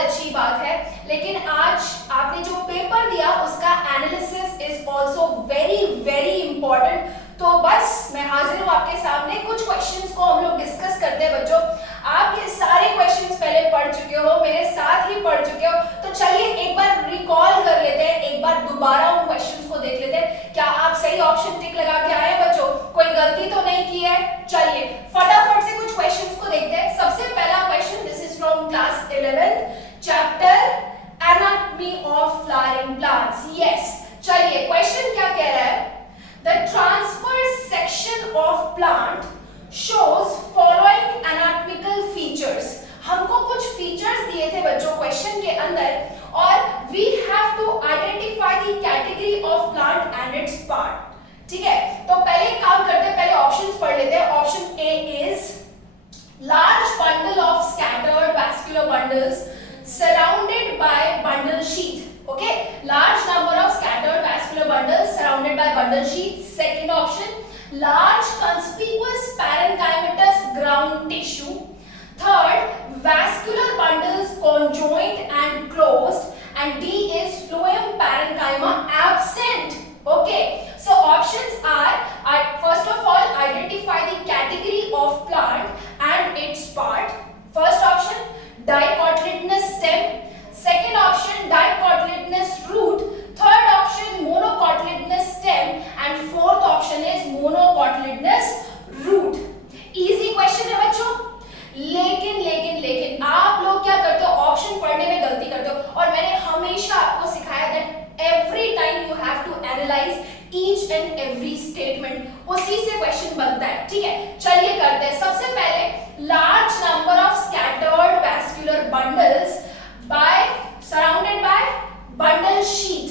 अच्छी बात है, लेकिन आज आपने जो पेपर दिया उसका analysis is also very very important. तो बस मैं हाजिर हूँ आपके सामने, कुछ क्वेश्चंस को हम लोग डिस्कस करते हैं। बच्चों आप ये सारे क्वेश्चंस पहले पढ़ चुके हो, मेरे साथ ही पढ़ चुके हो, तो चलिए एक बार रिकॉल कर लेते हैं, एक बार दोबारा उन क्वेश्चंस को देख लेते हैं। क्या आप सही ऑप्शन टिक लगा के आए बच्चों? कोई गलती तो नहीं की है? चलिए फटाफट से कुछ क्वेश्चंस को देखते हैं। सबसे पहला question, this is from class 11 chapter anatomy of flowering plants. Yes, चलिए क्वेश्चन क्या कह रहा है? The transverse section of plant shows following anatomical features। हमको कुछ फीचर्स दिए थे बच्चों क्वेश्चन के अंदर, और we have to identify the category of plant and its part। ठीक है, तो पहले काम करते हैं, पहले ऑप्शंस पढ़ लेते हैं। Option A is large bundle of scattered vascular bundles surrounded by bundle sheath। Okay, large number of scattered vascular bundles surrounded by bundle sheath। Second option, large conspicuous parenchymatous ground tissue। Third, vascular bundles conjoined and closed, and D is phloem parenchyma absent। Okay, so options are first of all identify the category of plant and its part। First option, dicotyledonous stem। Second option, dicotyledonous root। Third option, monocotyledonous stem, and fourth option is monocotyledonous root। Easy question है बच्चों, लेकिन आप लोग क्या करते हो? Option पढ़ने में गलती करते हो। और मैंने हमेशा आपको सिखाया that every time you have to analyse each and every statement, उसी से क्वेश्चन बनता है। ठीक है, चलिए करते हैं। सबसे पहले, large number of scattered vascular bundles surrounded by bundle sheath।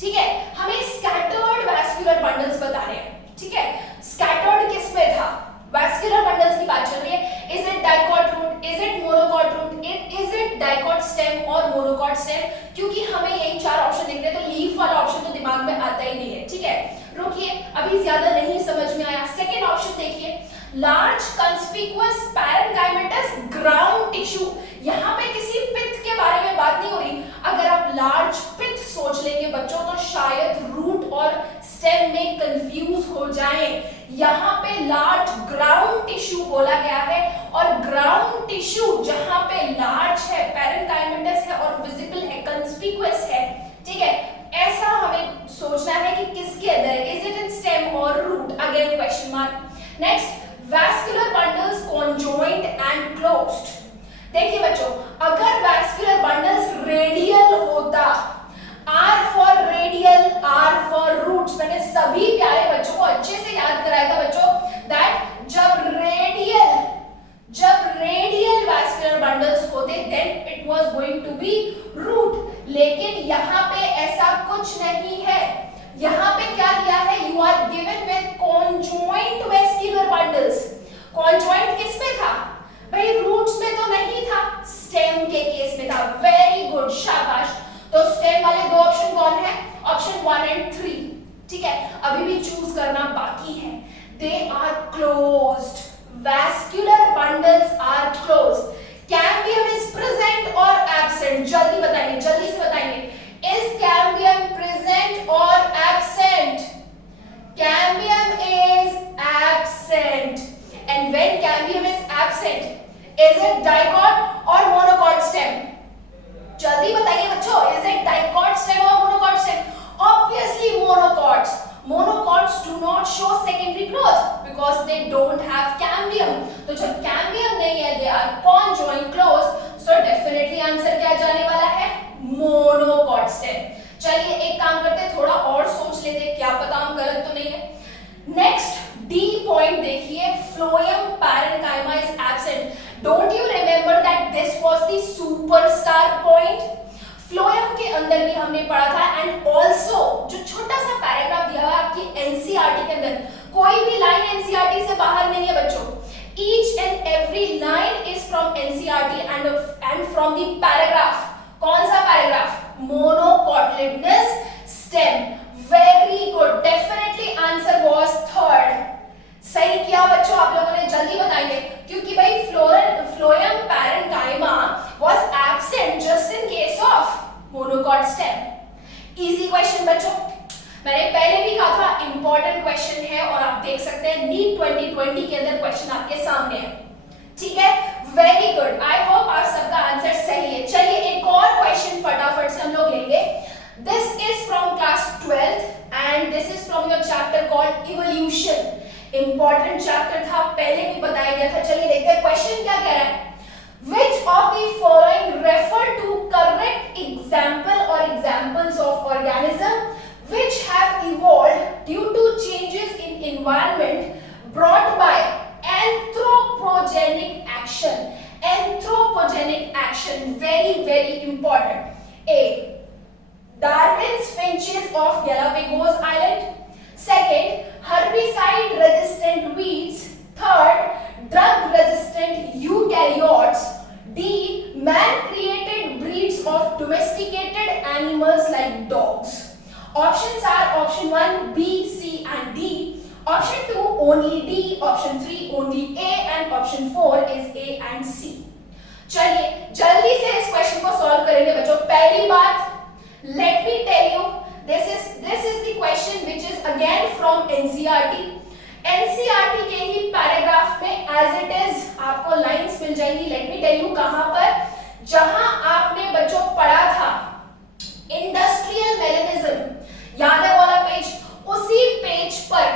ठीक है, हमें scattered vascular bundles बता रहे हैं। ठीक है, scattered किस में था? vascular bundles की बात चल रही है। Is it dicot root? Is it monocot root? Is it dicot stem और monocot stem? क्योंकि हमें यही चार ऑप्शन दिख रहे हैं, तो लीफ वाला ऑप्शन तो दिमाग में आता ही नहीं है। ठीक है, रुकिए, अभी ज्यादा नहीं समझ में आया। सेकेंड ऑप्शन देखिए, large conspicuous parenchymatous ground tissue. यहाँ पे किसी पित्त के बारे में बात नहीं हो रही। अगर आप लार्ज पित्त सोच लेंगे बच्चों तो शायद रूट और स्टेम में कंफ्यूज हो जाएं। यहाँ पे लार्ज ग्राउंड टिश्यू बोला गया है, और ग्राउंड टिश्यू जहाँ पे लार्ज है, पैरेन्काइमेटस है और विजिबल है, कंस्पिकुअस है। ठीक है, ऐसा हमें सोचना है कि किसके अंदर है। इज इट इन स्टेम और root? Again question mark. Next, vascular bundles conjoined and closed। देखिए बच्चों, अगर vascular bundles रेडियल होता, R for radial, R for roots, मैंने सभी प्यारे बच्चों को अच्छे से याद कराया था बच्चों that जब रेडियल vascular bundles होते then it was going to be root। लेकिन यहाँ पे ऐसा कुछ नहीं है। यहाँ पे क्या दिया है? You are given with conjoint vascular bundles। conjoint किस में था भाई? roots में तो नहीं था, stem के केस में था। वेरी गुड, शाबाश। तो stem वाले दो ऑप्शन कौन है? Option 1 and 3। ठीक है, अभी भी चूज करना बाकी है। They are closed, vascular bundles are closed। Cambium is present or absent? जल्दी बताइए, जल्दी से बताइए। Is cambium present or absent? Cambium is absent। And when cambium is absent, is it dicot or monocot stem? जल्दी बताइए बच्चों, is it dicot stem or monocot stem? Obviously monocots। Monocots do not show secondary growth because they don't have cambium। तो जब cambium नहीं है, they are conjoined closed, so definitely answer क्या जाने वाला है? Monocot stem. चलिए एक काम करते हैं, थोड़ा और सोच लेते हैं, क्या पता हम गलत तो नहीं है। नेक्स्ट, डी पॉइंट देखिए, phloem parenchyma is absent. Don't you remember that this was the superstar point? Phloem के अंदर भी हमने पढ़ा था, एंड ऑल्सो जो छोटा सा पैराग्राफ दिया हुआ है आपकी एनसीईआरटी के अंदर, कोई भी लाइन एनसीईआरटी से बाहर नहीं है बच्चों। Each and every line is from NCERT and from the paragraph। कौन सा paragraph? Monocotyledonous stem. Very good, definitely answer was third. सही किया बच्चों, आप लोगों ने जल्दी बताएंगे, क्योंकि भाई phloem parenchyma was absent just मैंने पहले भी कहा था इंपॉर्टेंट क्वेश्चन है और आप देख सकते हैं नीट 2020 के अंदर क्वेश्चन आपके सामने है, ठीक है। वेरी गुड, आई होप आप सबका आंसर सही है। चलिए एक और क्वेश्चन फटाफट से हम लोग लेंगे। This is from class 12th and this is from your chapter called evolution. Important chapter था, पहले भी बताया गया था। चलिए देखते हैं क्वेश्चन क्या कह रहा है। Which of the following refer to correct example or examples of organism which have evolved due to changes in environment brought by anthropogenic action? Anthropogenic action, very important. A. Darwin's finches of Galapagos Island. Second, herbicide resistant weeds. Third, drug resistant eukaryotes. D. Man created breeds of domesticated animals like dogs. Options are option 1, B, C and D. Option 2 only D, option 3 only A and option 4 is A and C. चलिए जल्दी से इस question को solve करेंगे बच्चों। पहली बात, let me tell you, this is the question which is again from NCERT. NCERT के ही पैराग्राफ में as it is आपको लाइंस मिल जाएंगी। लेट मी टेल यू कहां पर, जहां आपने बच्चों पढ़ा था इंडस्ट्रियल मेलेनिज्म, याद है वाला पेज, उसी पेज पर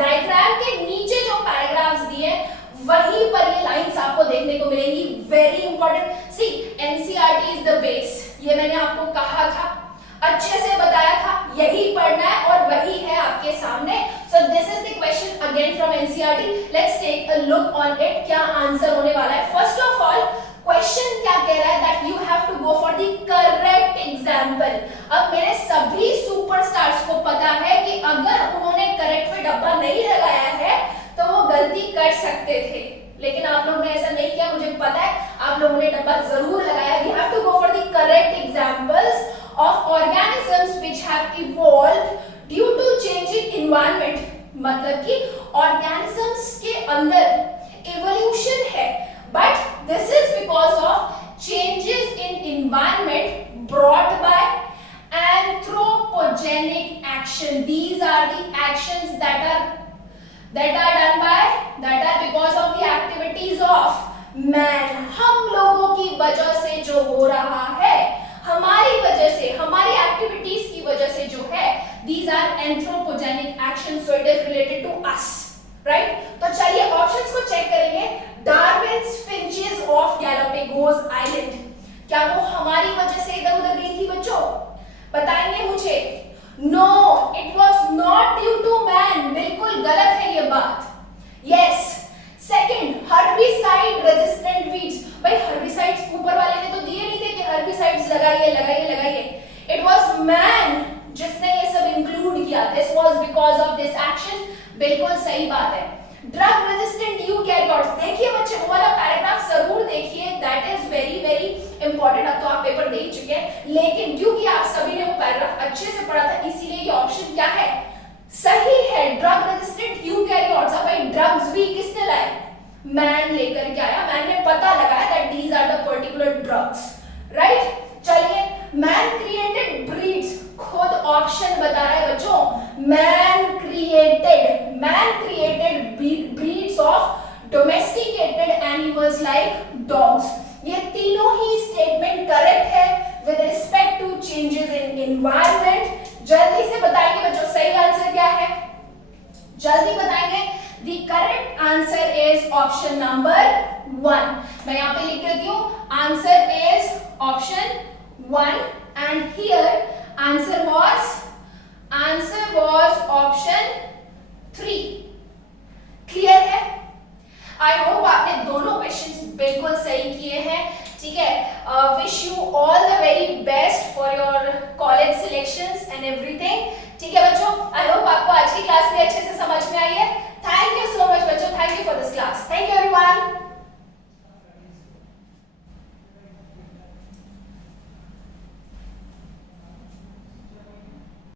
डायग्राम के नीचे जो पैराग्राफ्स दिए वहीं पर ये लाइंस आपको देखने को मिलेंगी। Very important. See NCERT is the base, ये मैंने आपको कहा था, अच्छे से बताया था, यही पढ़ना है और वही है आपके सामने। So this is the question again from NCERT. Let's take a look on it, क्या आंसर होने वाला है। फर्स्ट ऑफ ऑल क्वेश्चन क्या कह रहा है that you have to go for the correct example. अब मेरे सभी सुपरस्टार्स को पता है कि अगर उन्होंने करेक्ट में डब्बा नहीं लगाया है तो वो गलती कर सकते थे, लेकिन आप लोगों ने ऐसा नहीं किया, मुझे पता है आप लोगों ने डब्बा जरूर लगाया। We have to go for the correct examples of organisms which have evolved due to changing environment। मतलब कि organisms के अंदर evolution है, but this is because of changes in environment brought by anthropogenic action। These are the actions that are because of the activities of man। हम लोगों की वजह से जो हो रहा है, हमारी वजह से, हमारी एक्टिविटीज की वजह से जो है, these are anthropogenic actions, so it is related to us, right? तो चलिए ऑप्शंस को चेक करेंगे। Darwin's finches of Galapagos Island, क्या वो हमारी वजह से इधर उधर गई थी बच्चों? बताएंगे मुझे। No, it was not due to man, बिल्कुल गलत है ये बात। Yes, second, herbicide resistant weeds। भाई herbicides ऊपर वाले ने तो दिए नहीं थे कि herbicides लगाइए। It was man जिसने ये सब इंक्लूड किया। This was because of this action। बिल्कुल सही बात है। Drug resistant eukaryotes, देखिए बच्चे वो वाला पैराग्राफ जरूर देखिए, that is very important। अब तो आप पेपर दे चुके हैं, लेकिन क्योंकि आप सभी ने वो पैराग्राफ अच्छे से पढ़ा था, इसीलिए ये ऑप्शन क्या है, सही है। Drug resistant eukaryotes. अब भाई ड्रग्स भी किसने लाए? मैन लेकर के आया। मैन ने पता लगाया that these are the particular drugs, right. चलिए मैन क्रिएटेड ब्रीड्स, खुद ऑप्शन बता रहा है बच्चों, man created breeds of domesticated animals like dogs. ये तीनों ही स्टेटमेंट करेक्ट है with respect to changes in environment. जल्दी से बताएंगे बच्चों सही आंसर क्या है, जल्दी बताएंगे। The correct answer is option number 1। मैं यहाँ पे लिख देती हूँ, answer is option 1 and here answer was option 3। Clear है? आई होप आपने दोनों क्वेश्चंस बिल्कुल सही किए हैं, ठीक है। Wish you all the very best for your college selections and every